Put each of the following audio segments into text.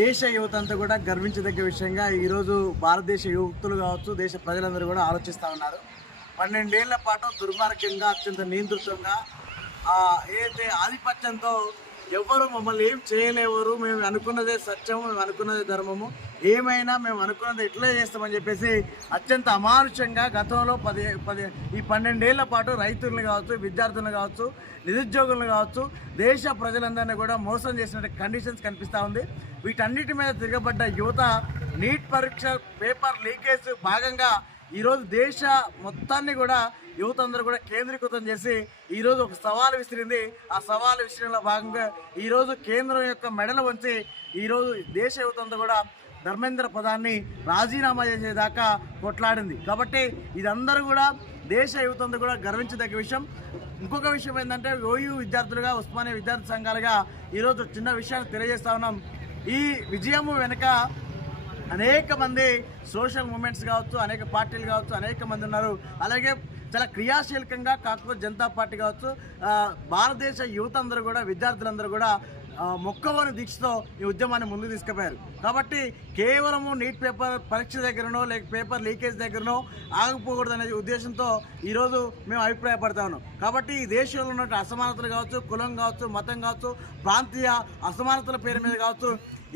దేశ యువత అంతా కూడా గర్వించదగ్గ విషయంగా ఈరోజు భారతదేశ యువకులు కావచ్చు, దేశ ప్రజలందరూ కూడా ఆలోచిస్తూ ఉన్నారు. 12 ఏళ్ల పాటు దుర్మార్గంగా, అత్యంత నియంతృత్వంగా ఏదైతే ఆధిపత్యంతో ఎవ్వరు మమ్మల్ని ఏం చేయలేవరు, మేము అనుకున్నదే సత్యము, మేము అనుకున్నదే ధర్మము, ఏమైనా మేము అనుకున్నది ఇట్లే చేస్తామని చెప్పేసి అత్యంత అమానుషంగా గతంలో ఈ 12 ఏళ్ల పాటు రైతులను కావచ్చు, విద్యార్థులను కావచ్చు, నిరుద్యోగులను కావచ్చు, దేశ ప్రజలందరినీ కూడా మోసం చేసిన కండిషన్స్ కనిపిస్తూ ఉంది. వీటన్నిటి మీద తిరగబడ్డ యువత నీట్ పరీక్ష పేపర్ లీకేజ్ భాగంగా ఈరోజు దేశ మొత్తాన్ని కూడా యువత అందరూ కూడా కేంద్రీకృతం చేసి ఈరోజు ఒక సవాలు విసిరింది. ఆ సవాలు విసిరిలో భాగంగా ఈరోజు కేంద్రం యొక్క మెడలు వంచి ఈరోజు దేశ యువత అంతా కూడా ధర్మేంద్ర ప్రధాన్ని రాజీనామా చేసేదాకా కొట్లాడింది. కాబట్టి ఇదందరూ కూడా దేశ యువత అంతా కూడా గర్వించదగ్గ విషయం. ఇంకొక విషయం ఏంటంటే, ఓయూ విద్యార్థులుగా, ఉస్మానియా విద్యార్థి సంఘాలుగా ఈరోజు చిన్న విషయాన్ని తెలియజేస్తా ఉన్నాం. ఈ విజయము వెనుక అనేక మంది సోషల్ మూమెంట్స్ కావచ్చు, అనేక పార్టీలు కావచ్చు, అనేక మంది ఉన్నారు. అలాగే చాలా క్రియాశీలకంగా కాకపోతే జనతా పార్టీ కావచ్చు, భారతదేశ యువత అందరూ కూడా, విద్యార్థులందరూ కూడా మొక్కవోని దీక్షతో ఈ ఉద్యమాన్ని ముందుకు తీసుకుపోయారు. కాబట్టి కేవలము నీట్ పేపర్ పరీక్ష దగ్గరనో లేక పేపర్ లీకేజ్ దగ్గరనో ఆగిపోకూడదు అనే ఉద్దేశంతో ఈరోజు మేము అభిప్రాయపడతా ఉన్నాం. కాబట్టి ఈ దేశంలో ఉన్న అసమానతలు కావచ్చు, కులం కావచ్చు, మతం కావచ్చు, ప్రాంతీయ అసమానతల పేరు మీద కావచ్చు,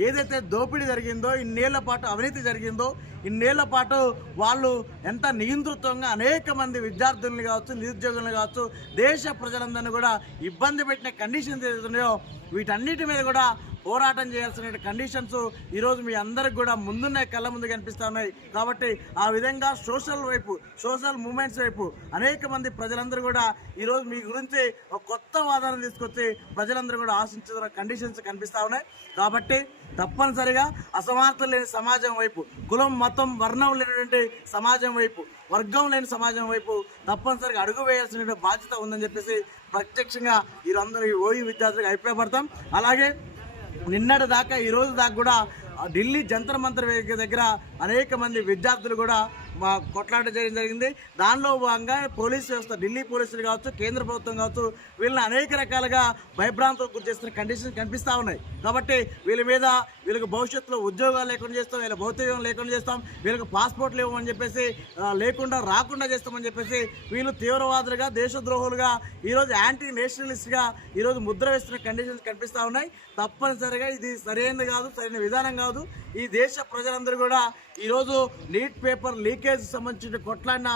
ఏదైతే దోపిడీ జరిగిందో, ఇన్నేళ్ల పాటు అవినీతి జరిగిందో, ఇన్నేళ్ల పాటు వాళ్ళు ఎంత నియంతృత్వంగా అనేక మంది విద్యార్థులను కావచ్చు, నిరుద్యోగులను కావచ్చు, దేశ ప్రజలందరినీ కూడా ఇబ్బంది పెట్టిన కండిషన్స్ ఏదైతున్నాయో వీటన్నిటి మీద కూడా పోరాటం చేయాల్సిన కండిషన్స్ ఈరోజు మీ అందరికి కూడా ముందున్నాయి, కళ్ళ ముందు కనిపిస్తూ ఉన్నాయి. కాబట్టి ఆ విధంగా సోషల్ మూమెంట్స్ వైపు అనేక మంది ప్రజలందరూ కూడా ఈరోజు మీ గురించి ఒక కొత్త వాదన తీసుకొచ్చి ప్రజలందరూ కూడా ఆశించిన కండిషన్స్ కనిపిస్తూ ఉన్నాయి. కాబట్టి తప్పనిసరిగా అసమానతలు లేని సమాజం వైపు, కులం, మతం, వర్ణం లేనటువంటి సమాజం వైపు, వర్గం లేని సమాజం వైపు తప్పనిసరిగా అడుగు వేయాల్సిన బాధ్యత ఉందని చెప్పేసి ప్రత్యక్షంగా ఈరోజు ఓయూ విద్యార్థులకు అభిప్రాయపడతాం. అలాగే నిన్నటి దాకా, ఈ రోజు దాకా కూడా ఢిల్లీ జంతర్ మంతర్ వేదిక దగ్గర అనేక మంది విద్యార్థులు కూడా కొట్లాట చేయడం జరిగింది. దానిలో భాగంగా పోలీస్ వ్యవస్థ, ఢిల్లీ పోలీసులు కావచ్చు, కేంద్ర ప్రభుత్వం కావచ్చు, వీళ్ళని అనేక రకాలుగా భయభ్రాంతులకు గురి చేస్తున్న కండిషన్స్ కనిపిస్తూ ఉన్నాయి. కాబట్టి వీళ్ళకి భవిష్యత్తులో ఉద్యోగాలు లేకుండా చేస్తాం, వీళ్ళ భౌతికం లేకుండా చేస్తాం, వీళ్ళకి పాస్పోర్ట్లు ఇవ్వమని చెప్పేసి, రాకుండా చేస్తామని చెప్పేసి వీళ్ళు తీవ్రవాదులుగా, దేశద్రోహులుగా, ఈరోజు యాంటీ నేషనలిస్ట్గా ఈరోజు ముద్ర వేస్తున్న కండిషన్స్ కనిపిస్తూ ఉన్నాయి. తప్పనిసరిగా ఇది సరైనది కాదు, సరైన విధానం కాదు. ఈ దేశ ప్రజలందరూ కూడా ఈరోజు నీట్ పేపర్ లీకేజ్ సంబంధించిన కొట్లాడిన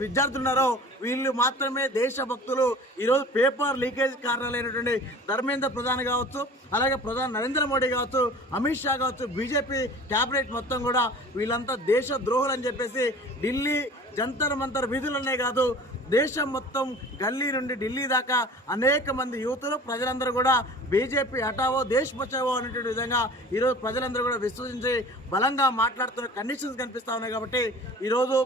విద్యార్థులు ఉన్నారో వీళ్ళు మాత్రమే దేశభక్తులు. ఈరోజు పేపర్ లీకేజ్ కారణాలైనటువంటి ధర్మేంద్ర ప్రధాన్ కావచ్చు, అలాగే ప్రధాని నరేంద్ర మోడీ కావచ్చు, అమిత్ షా కావచ్చు, బీజేపీ క్యాబినెట్ మొత్తం కూడా వీళ్ళంతా దేశ ద్రోహులు అని చెప్పేసి ఢిల్లీ జంతర్ మంతర్ వీధులనే కాదు, దేశం మొత్తం గల్లీ నుండి ఢిల్లీ దాకా అనేక మంది యువతులు, ప్రజలందరూ కూడా బీజేపీ హటావో దేశ్ బచావో అనేటువంటి విధంగా ఈరోజు ప్రజలందరూ కూడా విశ్వసించి బలంగా మాట్లాడుతున్న కండిషన్స్ కనిపిస్తూ ఉన్నాయి. కాబట్టి ఈరోజు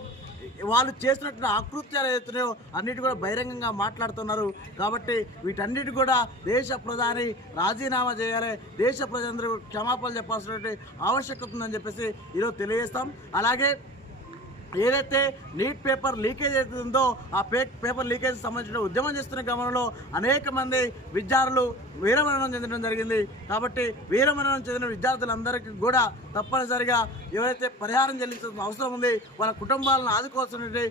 వాళ్ళు చేసినటువంటి ఆకృత్యాలు ఏదైతున్నాయో అన్నిటి కూడా బహిరంగంగా మాట్లాడుతున్నారు. కాబట్టి వీటన్నిటి కూడా దేశ ప్రధాని రాజీనామా చేయాలి, దేశ ప్రజలందరూ క్షమాపణ చెప్పాల్సినటువంటి ఆవశ్యకత ఉందని చెప్పేసి ఈరోజు తెలియజేస్తాం. అలాగే ఏదైతే నీట్ పేపర్ లీకేజ్ అవుతుందో ఆ పేపర్ లీకేజ్ సంబంధించిన ఉద్యమం చేస్తున్న క్రమంలో అనేక మంది విద్యార్థులు వీరమరణం చెందడం జరిగింది. కాబట్టి వీరమరణం చెందిన విద్యార్థులందరికీ కూడా తప్పనిసరిగా ఎవరైతే పరిహారం చెల్లించాల్సిన అవసరం ఉంది, వాళ్ళ కుటుంబాలను ఆదుకోవాల్సిన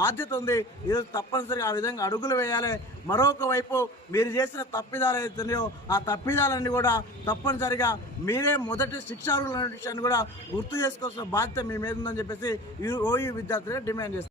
బాధ్యత ఉంది. ఈరోజు తప్పనిసరిగా ఆ విధంగా అడుగులు వేయాలి. మరొక వైపు మీరు చేసిన తప్పిదాలు ఏదైతున్నాయో ఆ తప్పిదాలన్నీ కూడా తప్పనిసరిగా మీరే మొదటి శిక్షార్హులు అనే విషయాన్ని కూడా గుర్తు చేసుకోవాల్సిన బాధ్యత మీ మీద ఉందని చెప్పేసి ఓయూ విద్యార్థులుగా డిమాండ్ చేస్తారు.